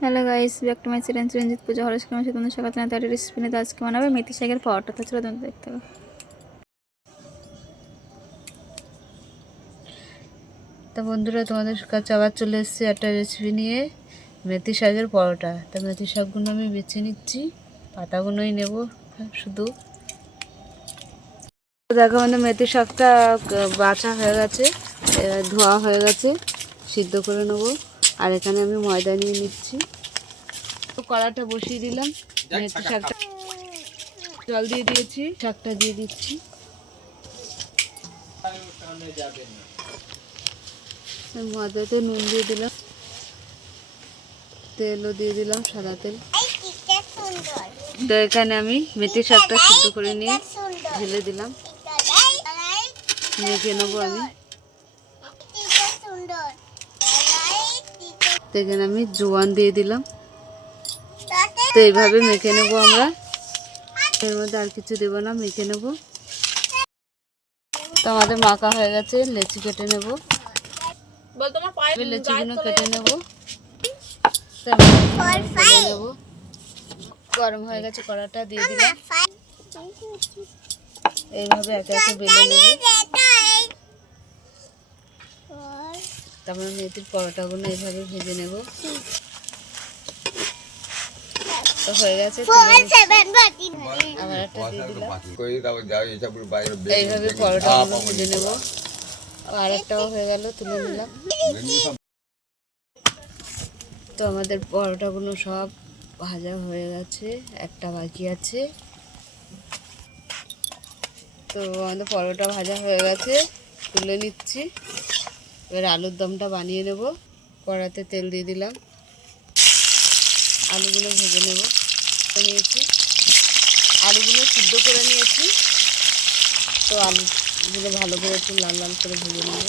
Hello guys, back to my channel Ranjit Puja Haresh কেমন আছে তোমাদের সকাল থেকে তাদের রেসিপি নিয়ে আজকে বানাবে মেথি শাকের পরোটা। তো চলো তোমরা দেখতে হবে। তো বন্ধুরা, তোমাদের কাছে আবার চলে এসেছি একটা রেসিপি নিয়ে, মেথি শাকের পরোটা। তো মেথি শাকগুলো আমি বেছে নিচ্ছি, পাতাগুলোই নেব শুধু। দেখো আমাদের মেথি শাকটা বাছা হয়ে গেছে, ধোয়া হয়ে গেছে, সিদ্ধ করে নেবো। আর এখানে আমি ময়দা নিয়ে নিচ্ছি। কড়াটা বসিয়ে দিলাম, মেথি শাকটা জল দিয়ে দিয়েছি, শাকটা দিয়ে দিচ্ছি। ময়দাতে নুন দিয়ে দিলাম, তেলও দিয়ে দিলাম, সাদা তেল। তো এখানে আমি মেথি শাকটা সিদ্ধ করে নিয়ে ঢেলে দিলাম, মেখে নেবো আমি। তো এখানে আমি জোয়ান দিয়ে দিলাম। তো এইভাবে মেখে নেবো আমরা, এর মধ্যে আর কিছু দেবো না, মেখে নেবো। তো আমাদের মাখা হয়ে গেছে, লেচি কেটে নেবো, লেচিগুলো কেটে নেবো। নেবো, গরম হয়ে গেছে, কড়াটা দিয়ে দিলাম। এইভাবে একে একে বেলে নেবো। তারপরে মেথির পরোটাগুলো এইভাবে ভেজে নেব। তো হয়ে গেছে, আবার একটা দিয়ে দিলাম। এইভাবে পরোটাগুলো ভেজে নেব। আরেকটাও হয়ে গেল, তুলে নিলাম। তো আমাদের পরোটাগুলো সব ভাজা হয়ে গেছে, একটা বাকি আছে। তো আমাদের পরোটা ভাজা হয়ে গেছে, তুলে নিচ্ছি। এবার আলুর দমটা বানিয়ে নেব। কড়াতে তেল দিয়ে দিলাম, আলুগুলো ভেজে নেব। নিয়েছি, আলুগুলো সিদ্ধ করে নিয়েছি। তো আলুগুলো ভালো করে একটু লাল লাল করে ভেজে নেব।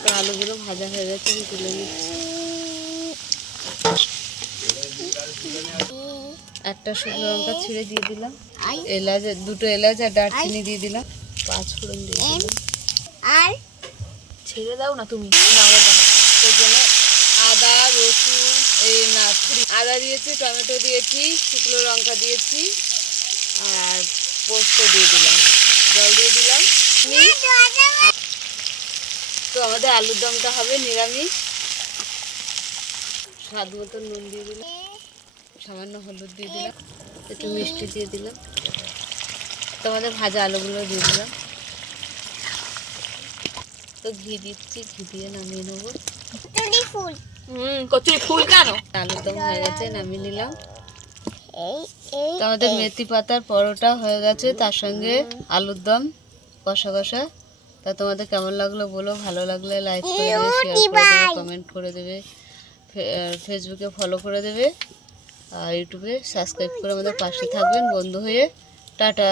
তো আলুগুলো ভাজা হয়ে গেছে, আমি তুলে নিচ্ছি। একটা শুকনো লঙ্কা ছিঁড়ে দিয়ে দিলাম, এলাচ, দুটো এলাচ আর দারচিনি দিয়ে দিলাম, 5 ফোড়ন দিয়ে দিলাম। আর ছেড়ে দাও না তুমি, আদা রসুন, এই না আদা দিয়েছি, টমেটো দিয়েছি, শুকনো লঙ্কা দিয়েছি, আর পোস্ত দিয়ে দিলাম, জল দিয়ে দিলাম। তো আমাদের আলুর দমটা হবে নিরামিষ। স্বাদ মতো নুন দিয়ে দিলাম, সামান্য হলুদ দিয়ে দিলাম, একটু মিষ্টি দিয়ে দিলাম। তো আমাদের ভাজা আলুগুলো দিয়ে দিলাম। তো ঘি দিচ্ছি, ঘি দিয়ে নামিয়ে নেবো। কচুরি ফুল কেন? আলুর দম হয়ে গেছে, নামিয়ে নিলাম। তো আমাদের মেথি পাতার পরোটা হয়ে গেছে, তার সঙ্গে আলুর দম কষা কষা। তা তোমাদের কেমন লাগলো বলো, ভালো লাগলে লাইক করে দেবে, শেয়ার করে দেবে, কমেন্ট করে দেবে, ফেসবুকে ফলো করে দেবে, আর ইউটিউবে সাবস্ক্রাইব করে আমাদের পাশে থাকবেন বন্ধু হয়ে। টাটা।